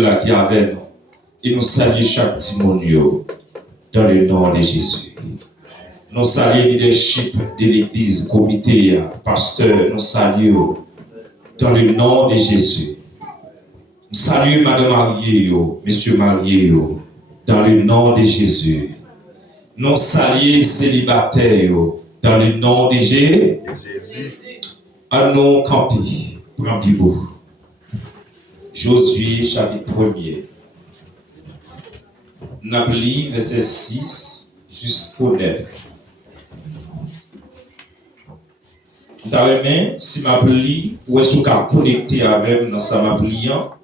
là qui est avec nous. Et nous saluons chaque timonio dans le nom de Jésus. Nous saluons le leadership de l'église, comité, pasteur, nous saluons dans le nom de Jésus. Nous saluons Madame Marié, Monsieur Marié, dans le nom de Jésus. Nous saluons célibataires dans le nom de Jésus. À nous camper, prends Bible. Josué chapitre 1er. Nous lisons verset 6 jusqu'au 9. Dans les mains, si ma pli, ou est-ce qu'on a connecté avec dans sa ma pliant,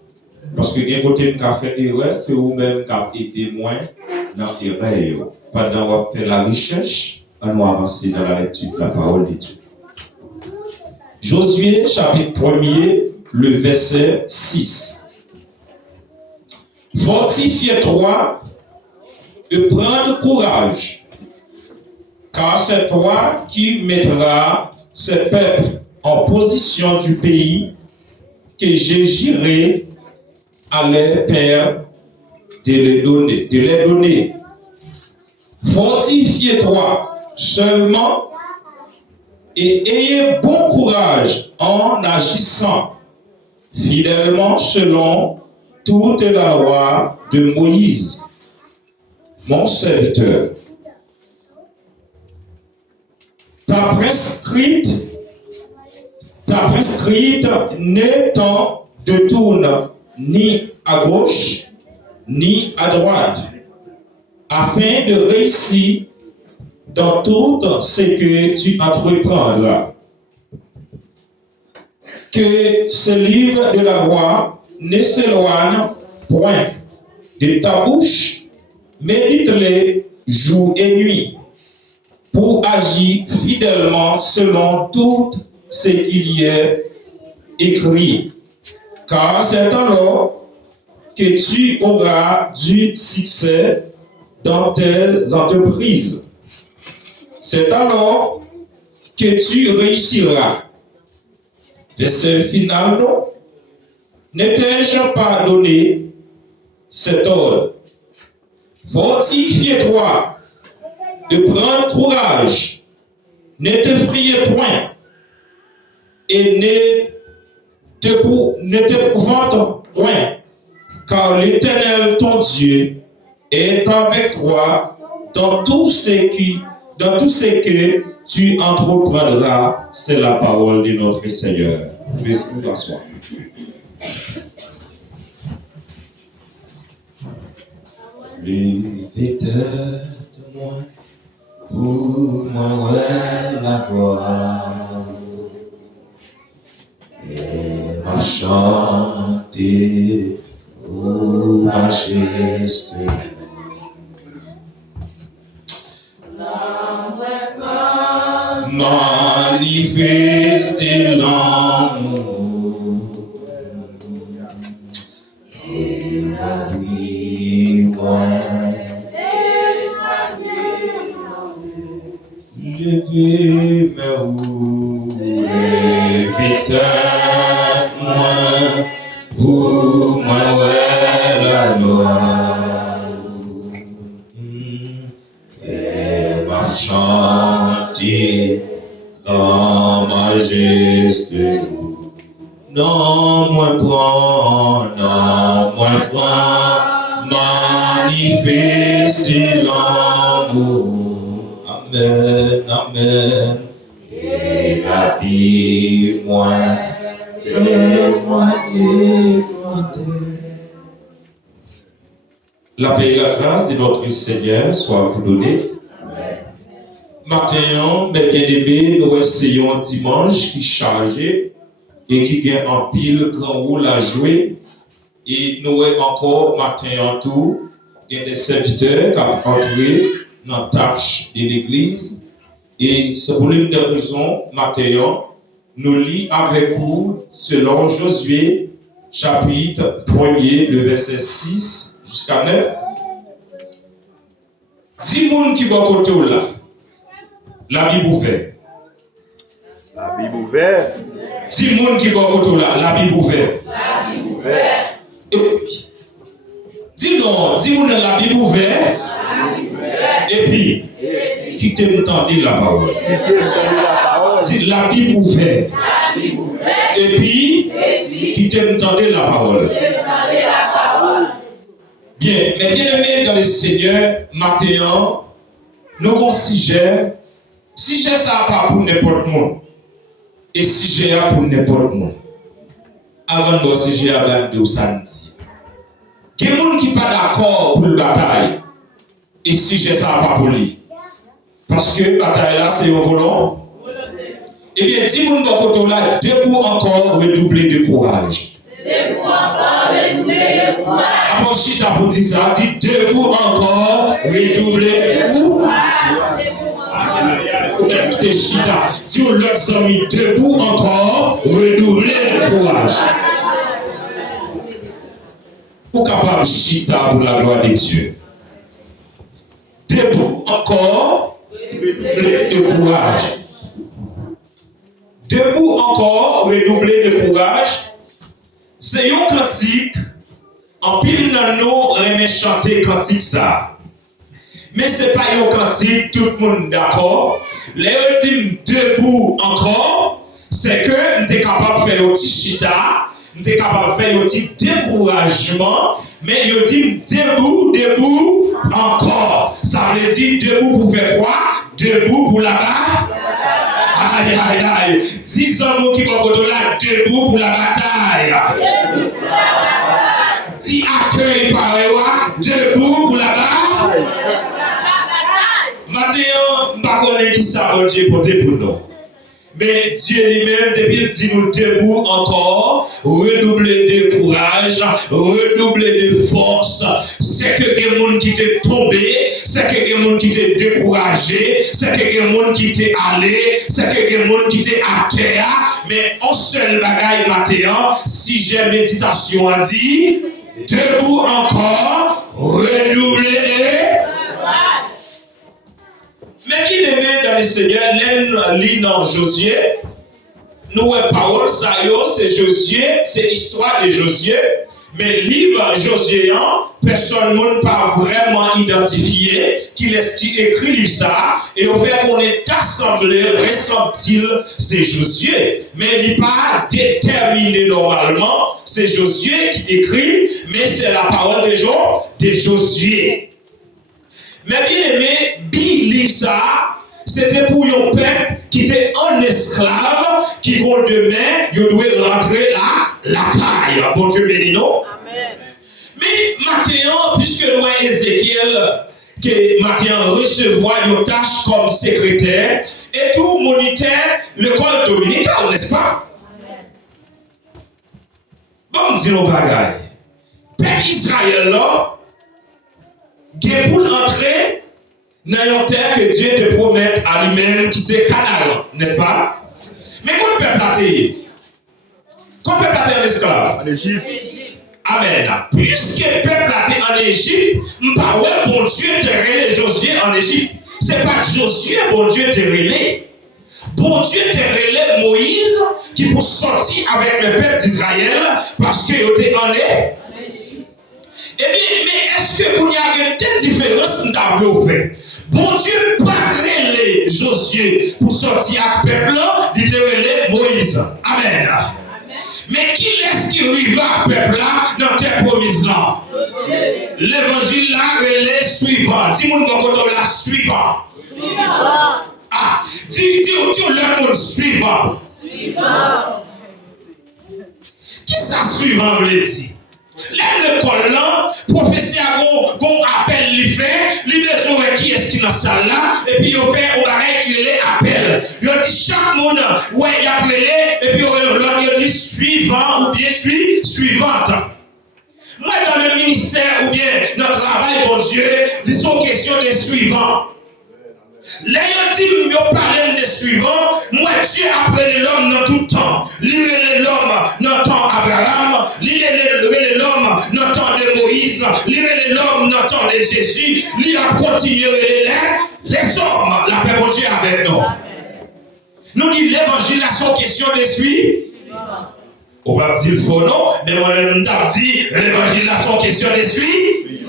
parce que d'un côté, on a fait erreur, c'est vous-même qui avez été témoin dans l'erreur. Pendant qu'on fait la recherche, on va avancer dans la lecture de la parole de Dieu. Josué, chapitre 1er, le verset 6. Fortifie-toi et prends courage, car c'est toi qui mettras ce peuple en position du pays que j'ai juré à leur père de les donner. Fortifiez-toi seulement et ayez bon courage en agissant fidèlement selon toute la loi de Moïse, mon serviteur. Ta prescrite ne t'en détourne ni à gauche ni à droite, afin de réussir dans tout ce que tu entreprendras. Que ce livre de la loi ne s'éloigne point de ta bouche, médite-le jour et nuit, pour agir fidèlement selon tout ce qu'il y est écrit. Car c'est alors que tu auras du succès dans tes entreprises. C'est alors que tu réussiras. Verset final, non? Ne t'ai-je pas donné cet ordre? Fortifie-toi de prendre courage, ne t'effrayez point et ne t'épouvante point, car l'Éternel ton Dieu est avec toi dans tout ce que tu entreprendras. C'est la parole de notre Seigneur. Laisse-nous t'asseoir. Levez tête moi, pour moi ouais la gloire, et m'a chanté ô majesté. Manifester l'amour et oui, levez mes roues, levez moi, pour moi ouais la gloire, et m'a chanté la majesté. Non, moi prends, manifester l'amour. Amen, amen. Et la vie, moi, témoigner. La paix et la grâce de notre Seigneur soit vous donnée. Matin, mes bien-aimés, nous essayons dimanche qui est chargé et qui gagne en pile grand rôle à jouer. Et nous encore matin en tout, il y a des serviteurs qui ont entré dans la tâche de l'église. Et c'est pour l'une des raisons, matin, nous lisons avec vous selon Josué, chapitre 1er, le verset 6 jusqu'à 9. 10 personnes qui vont côté là. La Bible ouverte. La Bible ouverte. 10 personnes qui vont côté là. La Bible ouverte. La Bible ouverte. Et Dis non, dis-moi dans la Bible ouverte. Et puis, qui t'aime tendre la parole. Dis la Bible ouverte. Et puis, qui t'aime tendre la parole. Bien, mais bien aimé dans le Seigneur, maintenant, nous avons sujet. Sujet, ça n'a pas pour n'importe monde. Et sujet, ça pour n'importe monde. Avant de sujet, avant de samedi. Il y a des gens qui ne sont pas d'accord pour la bataille. Et sujet, ça n'a pas pour lui. Parce que la bataille là, c'est un volant. Eh bien, si vous n'avez là, debout encore, redoubler de courage. Debout encore, redoubler de courage. Avant Chita pour dire ça, dit debout encore, redoubler de courage. Écoutez, Chita, si vous l'autre ami, debout encore, redoubler de courage. Pour capable Chita pour la gloire de Dieu. Debout encore, de courage. Debout encore, redoubler de courage. C'est un cantique, en pile dans nous, remet chanter cantique ça. Mais ce n'est pas un cantique, tout le monde d'accord. Les ultimes debout encore, c'est que nous sommes capables de faire un petit chita, nous sommes capables de faire un petit découragement, mais nous disons debout encore. Ça veut dire debout pour faire quoi? Debout pour là-bas. Aïe, aïe, aïe. 10 ans qui vont là debout pour la bataille. Si accueil par debout pour la bataille. Maintenant, je ne sais pas qui ça va Dieu porter pour nous. Mais Dieu lui-même, depuis il dit nous debout encore, redoubler de courage, redoubler de force. C'est que des gens qui t'est tombé, c'est que des gens qui t'est découragé, c'est que des gens qui t'est allé, c'est que des gens qui t'est à terre. Mais en seul bagaille maintenant, si j'ai méditation à dire, debout encore, redoubler de. Mais il est même dans le Seigneur, l'île dans Josué, nous, parole, ça c'est Josué, c'est l'histoire de Josué. Mais livre Josué, personne ne peut pas vraiment identifier qui est-ce qui écrit livre ça. Et au fait qu'on est assemblé, ressemble-t-il, c'est Josué. Mais il n'est pas déterminé normalement, c'est Josué qui écrit, mais c'est la parole de Josué. Mais bien aimé, livre ça, c'était pour un peuple qui était en esclave, qui vont demain, ils doivent rentrer la caille. Bon Dieu béni, non? Amen. Mais maintenant, puisque nous avons Ézéchiel, que maintenant recevoir une tâche comme secrétaire, et tout monitaire l'école dominicale, n'est-ce pas? Amen. Bon, disons bagaille. Peuple Israël là, pour entrer dans une terre que Dieu te promet à lui-même, qui c'est Canaan, n'est-ce pas? Mais quand le peuple a été en esclave? En Égypte. Amen. Puisque le peuple a été en Égypte, bon Dieu te relé Josué en Égypte. Ce n'est pas Josué, bon Dieu te relé. Bon Dieu te relé Moïse, qui pour sortir avec le peuple d'Israël, parce qu'il était en Égypte. Eh bien, mais est-ce que vous y a une différence dans vos faits? Bon Dieu pas relé Josué pour sortir avec le peuple, il te relé Moïse. Amen. Mais qui est-ce qui arrive à peuple là dans terre promise là? L'évangile là relé suivant. Dis-moi la suivant. Ah, dis le mot suivant. Qui ça suivant veut dire? L'école là, professeur a appel les fait, les besoin qui est-ce qui dans salle là, et puis il fait un bagage qui les appelle. Il dit chaque monde, ouais, il a appelé, et puis il dit suivant ou bien suivante. Moi, dans le ministère ou bien dans le travail, bon Dieu, ils sont questions des suivants. Là, il dit, je parle des suivants. Moi, Dieu a appelé l'homme dans tout temps. Lui, l'homme dans le temps d'Abraham. Lui, l'homme dans le temps de Moïse. Lui, l'homme dans le temps de Jésus. Lui, a continué les hommes. La paix de Dieu avec nous. Nous disons l'évangile, la seule question de suivre. On va dire faux, non? Mais moi, je dis l'évangile, la seule question de suivre.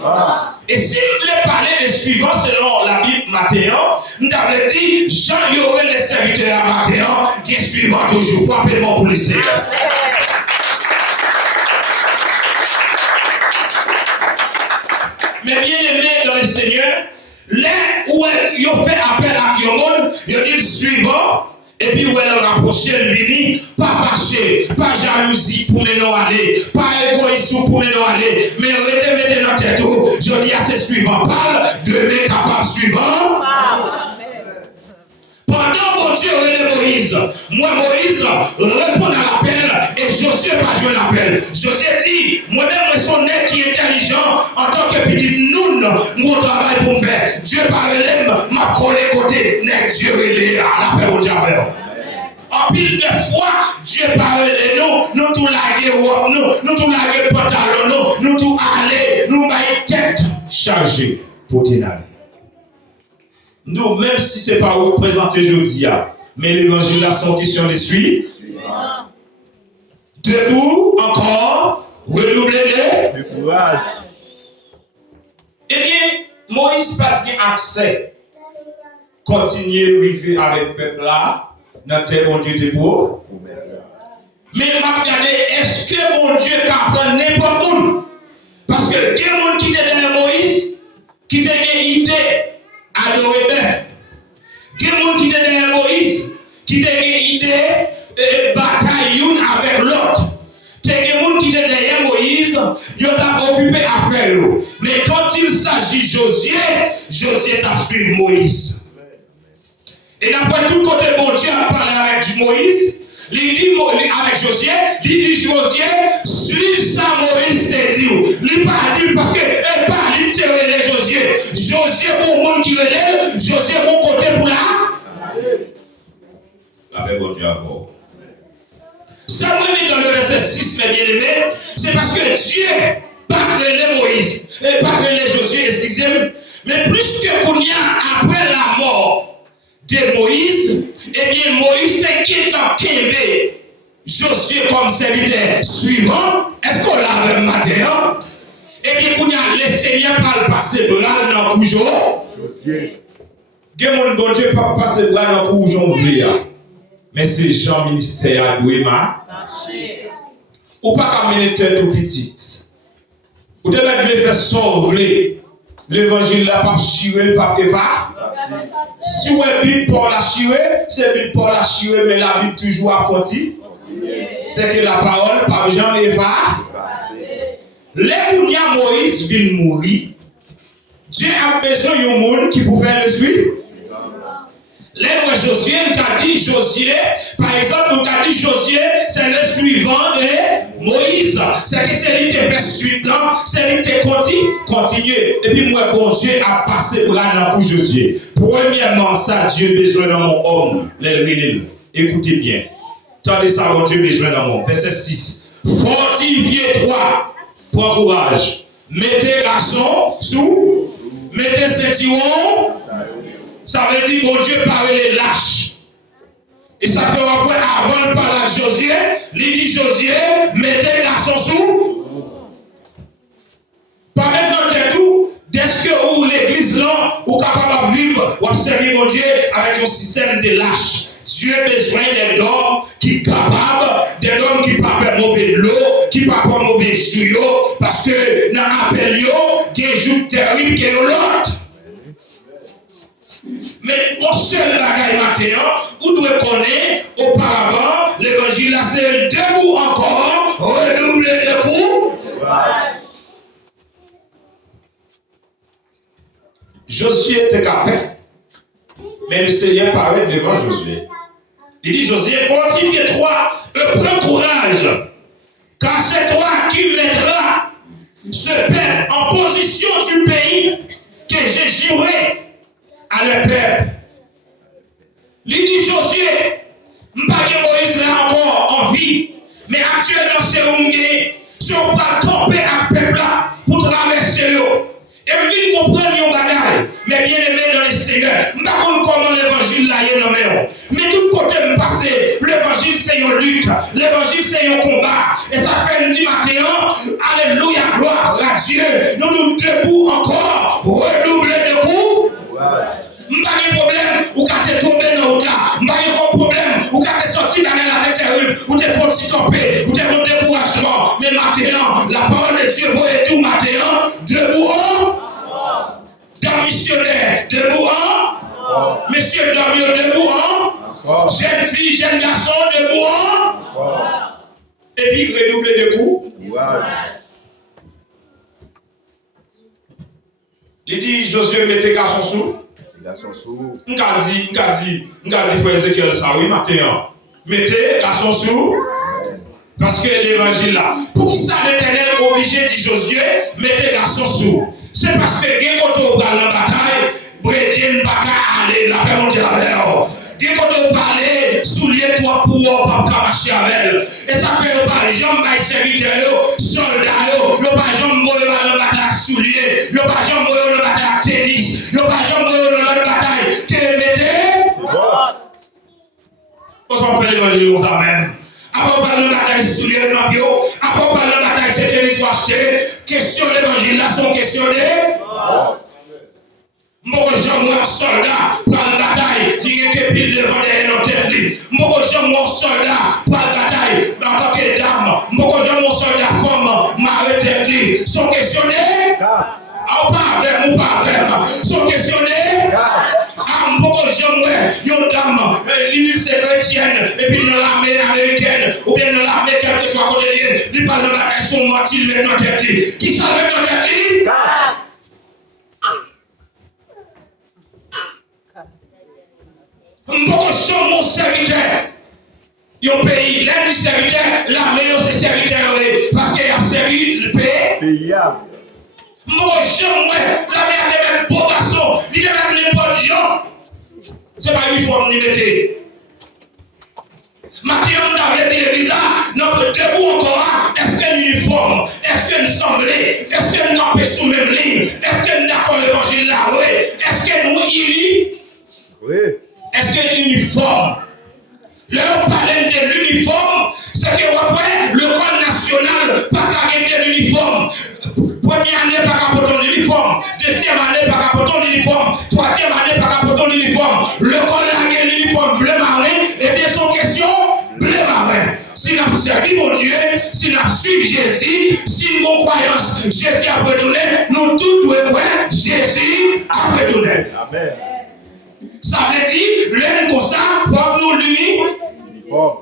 Et si vous voulez parler des suivants selon la Bible Matthéon, nous avons dit, Jean y aurait les serviteurs à Matthéon qui est suivant toujours. Frappez-moi pour le Seigneur. Mais bien aimé dans le Seigneur, là où ils ont fait appel à Kiomon, ils ont dit suivant. Et puis, où elle rapproche, lui, pas fâché, pas jalousie pour nous aller, pas égoïsme pour nous aller, mais mettez dans tête, je dis à ces suivants, parle de mes capables suivants. Pendant mon Dieu, Moïse, moi, Moïse, répond à l'appel et Josué pas joué l'appel. Josué dit, moi-même, je suis un être qui est intelligent en tant que petit noun, mon travail pour faire. Dieu parle, m'a collé côté, n'est Dieu relé à l'appel au diable. En pile de fois, Dieu parle de nous tout laguer, nous tout laguer pantalon, nous tout aller, nous bailler tête chargée pour t'énaler. Nous, même si ce n'est pas représenté aujourd'hui, mais l'évangile là, son question les suit. Debout, encore, renouveler le courage. Eh bien, Moïse n'a pas accès. Continuer à vivre avec le peuple là, dans tel mon Dieu était pour. Mais je vais regarder, est-ce que mon Dieu peut prendre n'importe où? Parce que il y a des gens qui étaient derrière Moïse, qui ont une idée. Adorer bœuf. Il y a des gens qui étaient derrière Moïse, qui ont une idée bataille avec l'autre. Il y a des gens qui étaient derrière Moïse, ils ont occupé affaire. Mais quand il s'agit de Josué, Josué a suivi Moïse. Et d'après tout côté, bon Dieu a parlé avec Moïse. Il dit avec Josué, il dit Josué, suis ça Moïse s'est dit. Il pas dit parce que pas il tire les Josué. Josué pour le monde qui relève, Josué pour côté pour là. La paix bon Dieu encore. Ça me met dans le verset 6, mes bien-aimés, c'est parce que Dieu pas relève Moïse, et pas relève Josué, excusez-moi, mais plus que qu'on y a après la mort de Moïse, eh bien Moïse c'est qui est en Kébé, Josué comme serviteur suivant, est-ce qu'on l'a avec Matthéon? Eh bien qu'on y a le Seigneur pas le passer bras dans le coujon. Que mon bon Dieu pas passer bras dans le coujon, mais c'est Jean ministère à Douéma. Ou pas qu'à mener tête tout petite. Vous devez faire sauver l'évangile là, pas chier, le pape Eva. Si vous avez Bible pour la chier, c'est Bible pour la chier, mais la Bible toujours à côté. C'est que la parole, par Jean Eva, les Moïse vient mourir. Dieu a besoin d'un monde qui peut faire le suivre. Les Josué, nous a dit Josué, par exemple, nous a dit Josué, c'est le suivant de Moïse. C'est que c'est lui qui fait suite là, c'est lui qui continue. Et puis moi, bon Dieu a passé bras dans le Josué. Premièrement, ça, Dieu besoin dans mon homme. Écoutez bien. Tendez ça, bon Dieu besoin dans mon. Verset 6. Fortifiez-toi, prends courage. Mettez garçon sous, mettez ceinturon. Ça veut dire, mon Dieu parle les lâches. Et ça fait après, avant de parler à Josué, il dit Josué, mettez garçon sous. Pas maintenant, tout, dès que où l'église là, ou capable de vivre, ou observer mon Dieu avec un système de lâches. Dieu a besoin d'un homme qui est capable, d'un homme qui ne peut pas mauvais de l'eau, qui ne peut pas mauvais jour, parce que dans l'appel, il y a un jour terrible qui est l'autre. Mais mon seul bagage Matthéon, vous devez connaître auparavant, l'évangile là c'est debout encore, redoublez de coups. Josué était capable, mais le Seigneur parlait devant Josué. Il dit Josué, fortifie-toi et prends courage, car c'est toi qui mettras ce peuple en position du pays que j'ai juré à leur peuple. Il dit Josué, je ne sais pas Moïse là encore en vie, mais actuellement c'est Rungé, si on va tomber à peuple là pour traverser eux. Et vous comprenez yon bagaille, mais bien aimé dans le Seigneur, je ne sais pas comment l'évangile là est nommé. Mais tout côté me passe, l'évangile c'est une lutte, l'évangile c'est un combat. Et ça fait nous dit Matthéon, alléluia, gloire à Dieu. Nous nous debout campé, ou t'es mon découragement, mais maintenant, la parole de Dieu vous et tout maintenant, debout dans missionnaire, debout monsieur Damio, debout jeune fille, jeune garçon, debout et puis redoubler de coups. Il dit Josué mettez garçon sous. M'ka dit frère Ézéchiel ça oui matin. Mettez garçon sous. Parce que l'évangile là, pour qui ça l'Éternel obligé dit Josué, mettez garçon sous. C'est parce que quand on parle dans la bataille, Brédien ne pas aller la paix mondiale avec elle. Quand on parle, soulier toi pour pas marcher avec elle. Et ça fait pas jambes by serviteurs, soldats, le pas jambes dans la bataille soulier, le pas jambes dans la bataille tennis, le pas jambes dans la bataille que mettez. On s'en fait l'évangile aux amènes. Après on parle de bataille soulier de Mapio, après on parle de bataille c'est tennis ou acheter. Question d'évangile là sont questionnées. Mon jeune soldat pour la bataille, il est pile devant nos têtes. Mon jeune soldat pour la bataille, en tant que dame, mon jeune soldat femme, ma tête, sont questionnés. Pas avec ou pas avec, sont questionnés. Mon jeune une dame, l'île chrétienne, et puis dans l'armée américaine, ou bien dans l'armée, quel que soit côté lié, il parle de bataille, son menti, il met dans tête. Qui ça met dans tête? Mon serviteur, yon pays, l'un du serviteur, l'armée, c'est serviteur, parce qu'il a servi le pays. Mon jeune, l'armée a des beaux garçons, il a des beaux gens. C'est pas uniforme, ni mettez. Mathieu, on a dit l'église, notre debout encore, est-ce qu'il y a un uniforme? Est-ce qu'il y a une semblée? Est-ce qu'il y a une campée sous même ligne? Est-ce qu'il y a une d'accord l'évangile là? Oui. Est-ce qu'il y a une unie? Oui. Est-ce qu'il y a un uniforme? Là, on parle de l'uniforme, c'est que après, le code national, pas qu'à l'uniforme. Première année, pas qu'à porter l'uniforme. Deuxième année, pas qu'à porter l'uniforme. Troisième année, pas qu'à porter l'uniforme. Le code là, l'uniforme bleu marin, et bien son question, bleu marin. Si nous avons servi mon Dieu, si nous avons suivi Jésus, si nous avons croyance, Jésus a retourné, nous tous devons croire, Jésus a retourné. Amen. Ça veut dire, l'un comme ça, faut nous l'uniforme.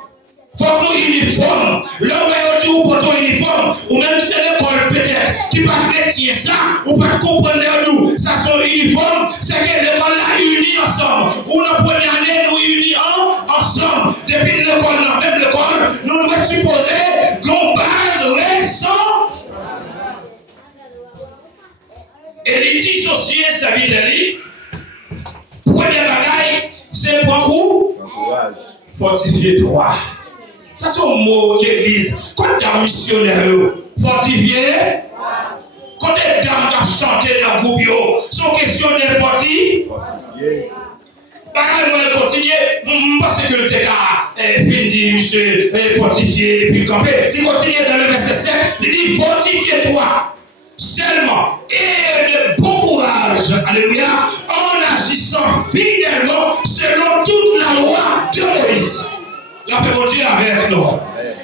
Faut nous uniforme. L'homme va dire pour ton uniforme, ou même qui est l'école peut-être, qui pas chrétien ça, ou pas comprendre nous, ça son uniforme, c'est que l'école là unis ensemble. Ou la première année, nous unis ensemble. Depuis l'école, même l'école, nous devons supposer qu'on base récent. Et les petits chaussiers, ça veut dire, première bagaille, c'est pour coup, fortifier toi. Ça c'est un mot l'église. Quand tu es missionnaire, fortifié. Quand tu es dame qui a chanté dans le groupe, son questionnaire fortifié. Bagaille, on va continuer. Parce que le TK dit, monsieur, fortifié, et puis campé. Il continue dans le verset 7. Il dit, fortifie-toi seulement et de bon courage, alléluia, en agissant fidèlement selon toute la loi de Moïse. La paix de Dieu avec nous.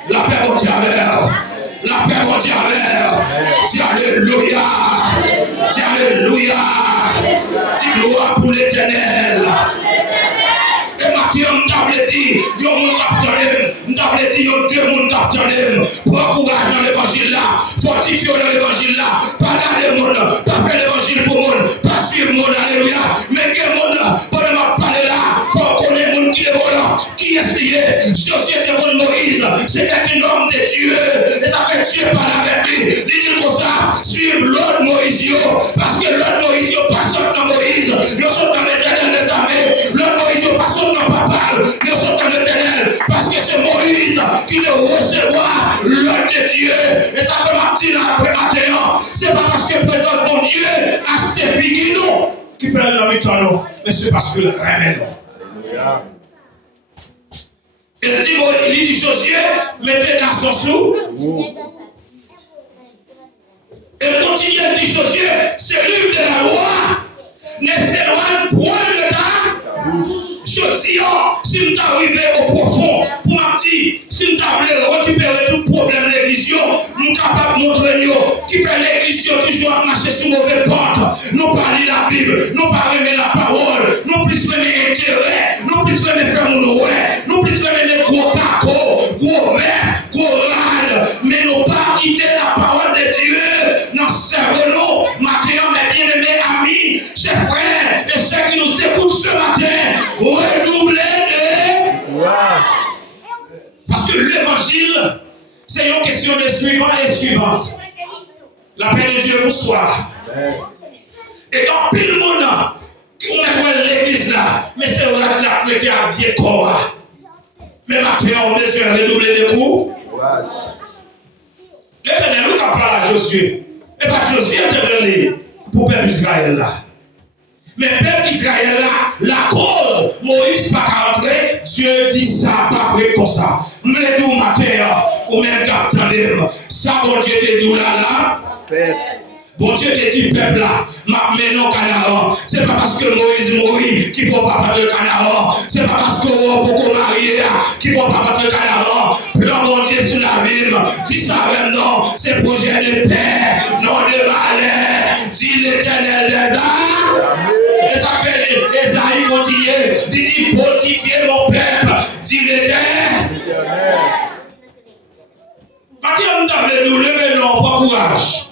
La paix de Dieu avec nous. La paix de Dieu avec nous. Dis alléluia. Dis alléluia. Dis gloire pour l'Éternel. Et Matthieu m't'a dit, yon moun kapitanem, m't'a dit yon deux moun kapitanem. Prends courage dans l'évangile là, fortifie dans l'évangile là, pas garder monde, pas faire l'évangile pour monde, pas suivre monde, alléluia. Mais quel monde, pendant ma parler là, qu'on connaît monde qui est volant, qui est lié. Josué était mon Moïse, c'était un homme de Dieu, et ça fait Dieu parler avec lui. Il dit comme ça, suivre l'autre Moïse, parce que l'autre Moïse, pas seulement Moïse, ils sont dans l'Éternel des armées, l'autre Moïse, pas seulement papa, ils sont dans l'Éternel, parce que c'est Moïse qui doit recevoir l'œuvre de Dieu. Et ça fait ma petite après matin. C'est pas parce que la présence de Dieu a stépigé nous qui fait la victoire, non, mais c'est parce que le remède non. Il dit Josué, mettez garçon sous. Et continue à dire Josué, ce livre de la loi ne s'éloigne point de ta bouche. Je dis, si nous arrivons au profond, pour ma petite, si nous avons récupéré l'église a toujours marché sur mauvaise porte. Nous parlons la Bible, nous parlons la parole, nous plus aimer intérêt, nous plus aimer faire mon ouais, nous plus aimer gros caco, gros verre, gros rade, mais nous pas quitter la parole de Dieu dans cerveau. Maintenant, mes bien-aimés amis, chers frères et ceux qui nous écoutent ce matin, redoublez de. Parce que l'évangile, c'est une question de suivant et suivante. La paix de Dieu vous soit. Et dans pile monde, on met l'église là, mais c'est là la prêté à vieux corps. Mais maintenant, on est sur redoubler de coups. L'éternel, nous parle à Josué. Et pas Josué était pour le peuple d'Israël là. Mais le peuple d'Israël là, la cause, Moïse pas qu'à entrer, Dieu dit ça, pas prêt comme ça. Mais nous, matin, ou même qu'attendez, ça, bon Dieu te dit là. Bon Dieu te dit, peuple là, maintenant Canaan. C'est pas parce que Moïse mourit qu'il ne faut pas battre le Canaan. C'est pas parce que beaucoup mariés qu'il ne faut pas battre le Canaan. Plan bon Dieu sur la Bible. Dis ça maintenant, c'est projet de paix, non de malheur. Dit l'Éternel des arts. Et ça fait Esaïe continuer. Il dit, fortifiez mon peuple. Dit l'Éternel. Maintenant, nous devons nous lever, non, pas courage.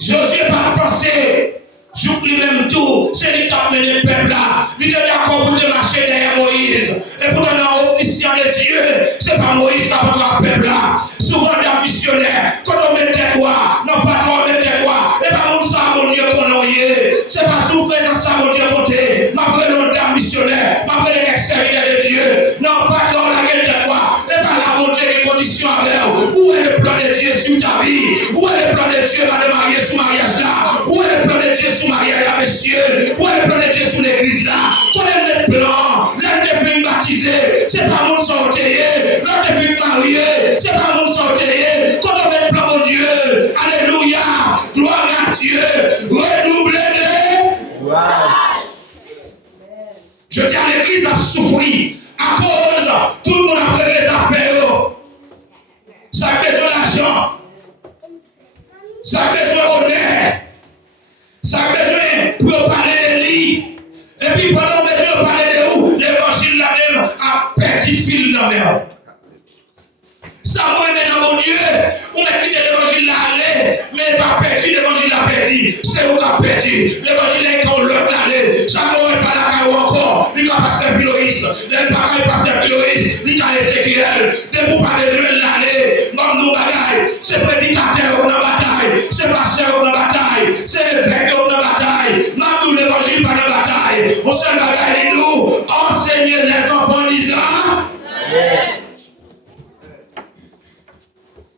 Josué pas pensé, joue lui-même tout, c'est lui qui a mené le peuple là. Il est d'accord pour marcher derrière Moïse. Et pourtant, dans l'omniscience de Dieu, c'est pas Moïse qui a porté le peuple là. Souvent, des missionnaires, quand on met tête droit, non pas toi, on met tête droit. Et pas mon sang, mon Dieu, qu'on a eu. C'est pas sous présence, ça, mon Dieu, compté. Ma prénom d'un missionnaire, ma prénom d'un serviteur de Dieu. Non pas toi, la gueule tête droit. Et pas là, mon Dieu, les conditions avec. Où est le plan de Dieu sur ta vie? Où est le plan de Dieu, va de marier sous mariage là? Où est le plan de Dieu sous mariage là, messieurs? Où est le plan de Dieu sous l'église là? Connais le plan, l'un des filles baptisés, c'est pas mon sortez, l'un des filles mariés, c'est pas mon sortez. Quand on met le plan de Dieu, alléluia, gloire à Dieu, redoublez de. Wow. Je dis à l'église a souffert à cause, tout le monde a pris les affaires. Ça a besoin d'argent, ça a besoin d'honneur, ça a besoin pour parler de lui. Et puis pendant que je parle de où, l'évangile là même a perdu fil dans la mer. Ça moi dans mon Dieu, on a quitté l'évangile là aller, mais pas perdu, l'évangile là perdu. C'est où qu'a perdu. L'évangile là quand l'autre aller. Chaque mois il pas là encore, il va passer Piloïs, il pas passer Piloïs, il a Ézéchiel, de pour pas besoin l'aller, comme nous bagaille, c'est prédicateur dans la bataille, c'est pasteur dans la bataille, c'est évêque dans la bataille, même l'évangile pas dans la bataille. On se bagaille nous, enseigner les enfants disant.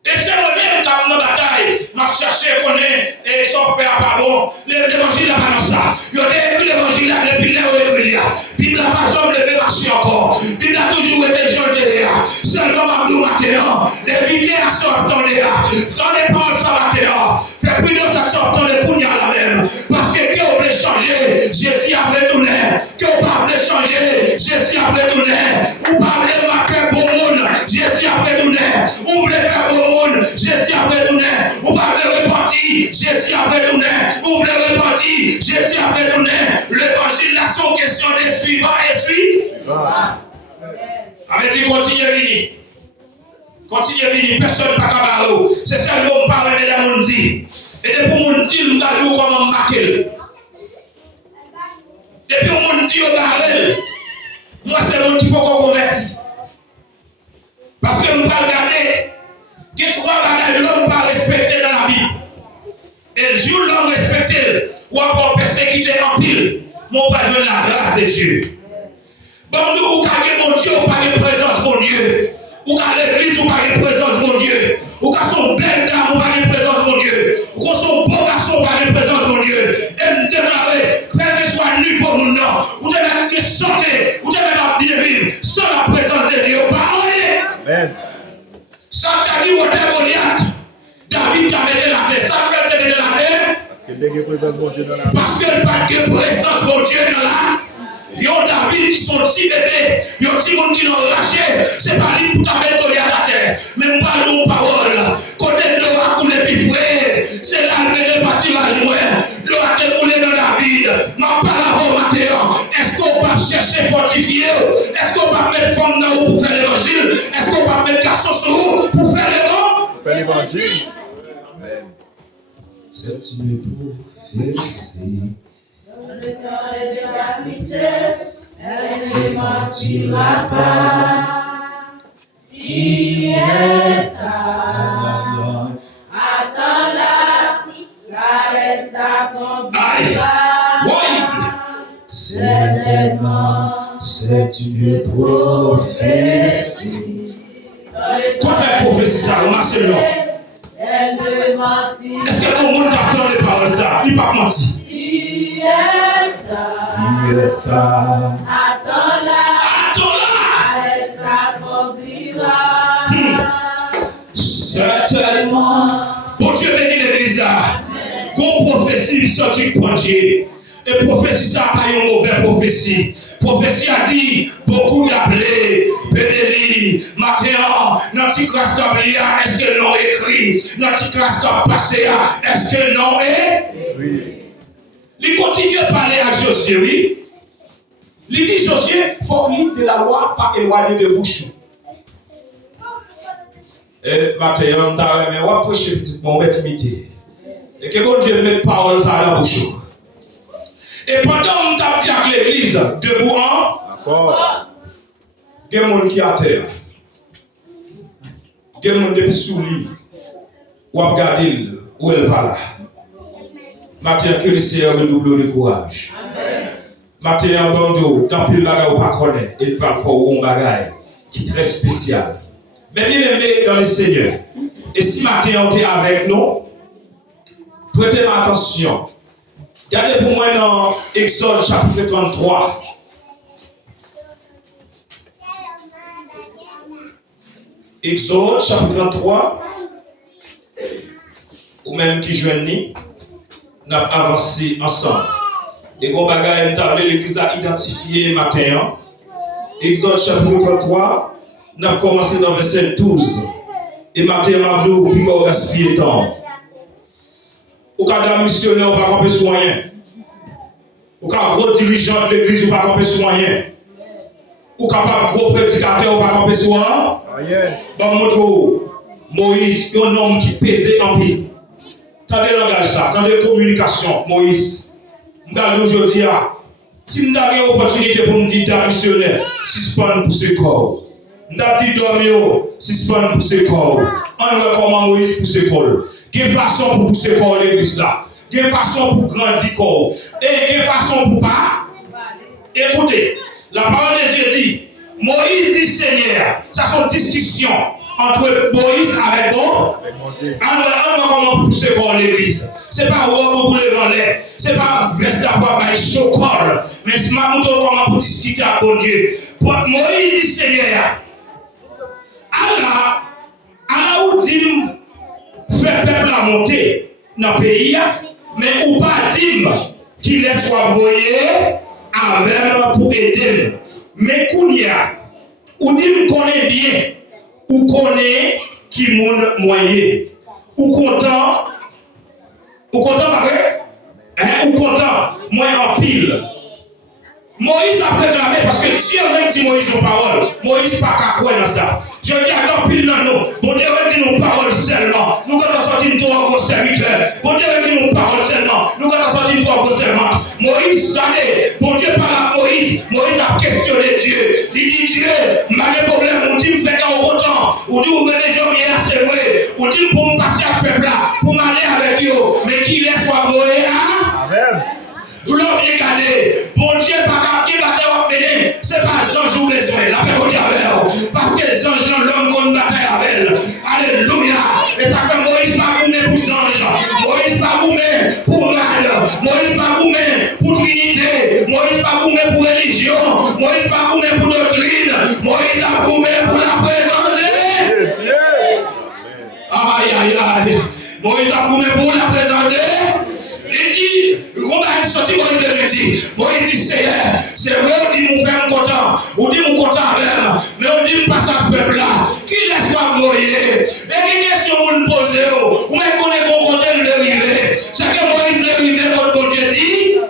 Et c'est moi-même qui a une bataille, m'a cherché à connaître et son père pas bon. L'évangile n'a pas dans ça. Il y a écrit l'évangile là depuis l'évangile là. Il n'a pas jamais levé marché encore. Il a toujours été gentil là. Seulement Mabdou Matéan, les vidéos à sortir là. Quand les paroles sont matin, fait plus de ça sortir les pougnes à la même. Parce que on veut changer, je suis après tout l'air. Que on pas veut changer, je suis après tout l'air. Ou pas veut faire bon monde, je suis après tout l'air. Ou voulez faire bon monde, je suis après tout l'air. Ou pas veut repartir, je suis après tout l'air. Ou voulez repartir, je suis après tout l'air. L'évangile là, sont question de suivant et suivant. Avec dit continue à venir. Continue à venir, personne n'a pas cabarou. C'est seulement parler de la monde dit. Et depuis mon dit, nous allons comment marquer. Depuis mon dit au barrel, moi c'est mon qui peut convertir. Parce que nous allons regarder que trois bagages l'homme pas respecté dans la vie. Et le jour l'homme respecté, ou encore persécuté en pile, mon pas de la grâce de Dieu. Bon, nous, ou qu'à mon Dieu, ou pas de présence, mon Dieu. Ou qu'à l'église, ou pas de présence, mon Dieu. Ou qu'à son belle dame, ou pas de présence, mon Dieu. Ou qu'à son beau garçon, ou pas de présence, mon Dieu. Et me déclarer, quel que soit le niveau, mon nom, ou de mettre de santé, ou de mettre bien vivre, sans la présence de Dieu. Pas Amen. Ça t'a dit, où est Goliath? David t'a mis la terre. Ça fait te mettre la terre. Parce que pas de présence, mon Dieu, dans la. Il y a David qui sont si bébés, il y a des gens qui l'ont lâché, c'est pas lui pour t'amener Goliath à terre. Même pas nos paroles, côté de l'eau, pour les pifouets, Imagine. Amen. C'est une prophétie. Le temps de Dieu, elle ne mentira pas. Si elle t'a, attends-la, car elle s'accomplira. Certainement, c'est une prophétie. Toi, la prophétie, ça, on a ce nom. Elle ne mentira. Est-ce que le monde capte les paroles, ça? Il n'a pas menti. Si elle t'a, attends-la, elle s'accomplira. Certainement. Bon Dieu bénit l'église là. Bon prophétie sorti de point Dieu. Et prophétie ça pas une mauvaise prophétie. Prophétie a dit beaucoup d'appelés, Bénéli, matin, notre classe est-ce que le nom écrit? Notre classe passé, est-ce que le nom est? Oui. Il continue à parler à Josué, oui. Il dit Josué, il faut que de la loi pas éloigner de bouche. Et matin, on t'a remis, on va prêcher petitement, on va t'imiter. Et que bon Dieu mette parole ça dans la bouche. Et pendant qu'on t'a dit à l'église, debout, D'accord. il y a des gens qui sont à terre. Il y a des gens depuis sous lit. Ou à regarder où elle va là. Maintenant, que le Seigneur redouble le courage. Maintenant, bon, quand il bagaille ou pas connaît, il parle pour un bagaille qui est très spécial. Mais bien aimé dans le Seigneur. Et si maintenant on est avec nous, prêtez attention. Regardez pour moi dans Exode chapitre 33. Exode chapitre 33. Ou même qui joignent, nous avons avancé ensemble. Et qu'on bagaille l'église a identifié matin. Exode chapitre 33. Nous avons commencé dans verset 12. Et matin, nous puis qu'on gaspille le temps. Ou quand un missionnaire, on va camper sur rien. Ou quand un gros dirigeant de l'église, on va camper sur rien. Ou quand un gros prédicateur, on va camper sur rien. Bon, montre Moïse, un homme qui pesait en pile. Tendez le langage ça, tendez la communication, Moïse. Regardez aujourd'hui, si nous avons une opportunité pour nous dire un missionnaire, suspendre pour ce corps. Nous avons dit dormir, suspendre pour ce corps. On voit comment Moïse pousse ce corps. Quelle façon pour pousser corps l'église là? Quelle façon pour grandir corps? Et quelle façon pour pas? Écoutez, la parole de Dieu dit, Moïse dit Seigneur, ça sont discussions entre Moïse avec bon. On voit comment pousser corps l'église. C'est pas où vous le vendez, c'est pas verser à boire par chocolat, mais c'est ma moto comment pour discuter avec bon Dieu. Moïse dit Seigneur, Allah ou dit fait peuple à monter dans le pays, mais ou pas dire qu'il les soit voyé avec pour aider. Mais Kounia, ou dit connaît bien, ou connaît qui moun moyen, ou content pas vrai? Ou content, moi en pile. Moïse a proclamé parce que Dieu a dit Moïse aux paroles. Moïse n'a pas croire dans ça. Je dis à tant pile dans nous. Bon Dieu a dit nos paroles seulement. Nous quand on sorti de toi vos serviteurs. Bon Dieu a dit nos paroles seulement. Nous quand on sorti de toi vos servantes. Moïse savait. Bon Dieu parle à Moïse. Moïse a questionné Dieu. Il dit Dieu, pas de problème. On dit me fait en autant. On dit vous venez gens hier c'est vrai. On dit pour me passer à peuple là, pour m'aller avec eux. Mais qui laisse soit voyer à? Amen. L'homme est gardé. Bon Dieu, pas qui va te mener. C'est pas les anges ou besoin. La paix au diable. Parce que les anges, l'homme qu'on bataille avec. Alléluia. Et ça fait Moïse pas gourmet pour les anges. Moïse pas gourmet pour l'âne. Moïse pas gourmet pour Trinité. Moïse pas gourmet pour religion. Moïse pas gourmet pour doctrine. Moïse a gourmet pour la présence de Dieu. Aïe, aïe, aïe. Moïse a gourmet pour la présence de Dieu. Il dit, comment il sorti Moïse dit, Moïse dit, c'est vrai, on dit, mon frère content, on dit, mon content même, mais on dit, pas ça peuple là, qui laisse pas mourir, et qui question vous le poser, ou même qu'on est bon côté de l'arrivée, c'est que Moïse l'arrivée, votre bon Dieu dit,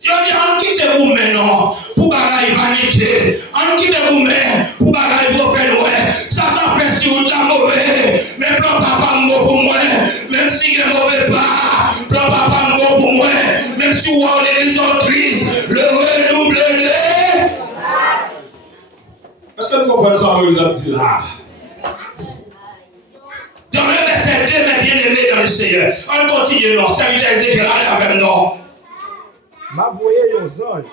je dis, on quitte vous maintenant, pour bagaille vanité, on quitte vous maintenant, pour bagaille pour faire ouais, ça fait si vous de la mauvaise, mais même si il y a mauvais pas, plan papa bon pour moi, même si on a l'église triste, le redouble de. Est-ce que vous comprenez ça, Moïse a dit là? Dans le verset 2, mes bien-aimés dans le Seigneur, on continue, non, serviteur Ézéchiel, allez avec nous. Ma voyé yon ange,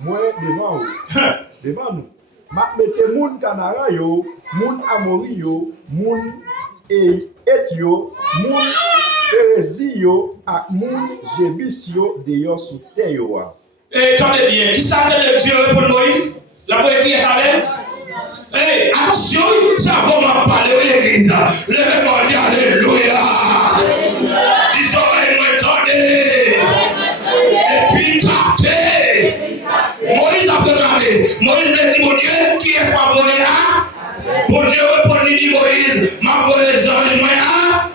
moi devant nous. Ma mette moun Canara yo, moun Amori yo, moun Et yo, moun Perezi yo, ak moun Jebis yo, de sous terre yo. Et attendez bien, qui savait le Dieu pour Moïse? La voix qui est sa mère? Hey, attention, ça va m'en parler de l'église. Levez-moi, dis alléluia. Disons, moi, attendez. Et puis, captez. Moïse a proclamé. Moïse me dit, mon Dieu, qui est favorable à? Mon Dieu répond, il dit, Moïse, ma voix ange, moi, à?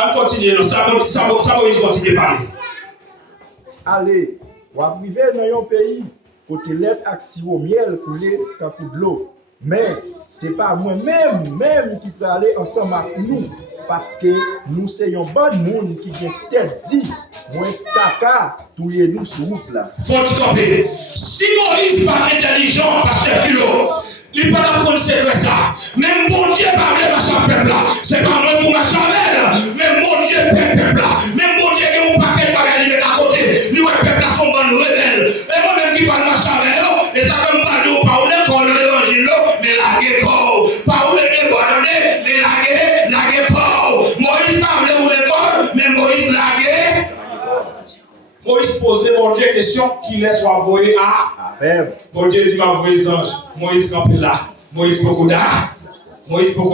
On continue, ça Moïse continue à parler. Allez, ou arriver dans un pays, côté lait ak sirop miel coulé tant de l'eau. Mais c'est pas moi-même qui peut aller ensemble avec nous. Parce que nous sommes un bon monde qui vient tête dit, moi taka, tous les nous sur route là. Faut te camper. Si Moïse pas intelligent, pasteur Philo, il pas comprendre c'est que ça. Même bon Dieu parle machin peuple là. C'est pas moi pour machin même bon Dieu peuple là. Même bon Dieu qui ont paquet de bagages mettre à côté. Nous peuple là sont bonnes rebelles. Et moi même qui parle machin et ça comme pas nous pas on est qu'on l'évangile mais la guerre pas on est bon mais la guerre Moïse parle ou l'école mais Moïse la guerre. Moïse posait mon Dieu question qu'il laisse envoyer à. Amen. Mon Dieu dit m'a envoyé ange. Moïse campé là. Moïse beaucoup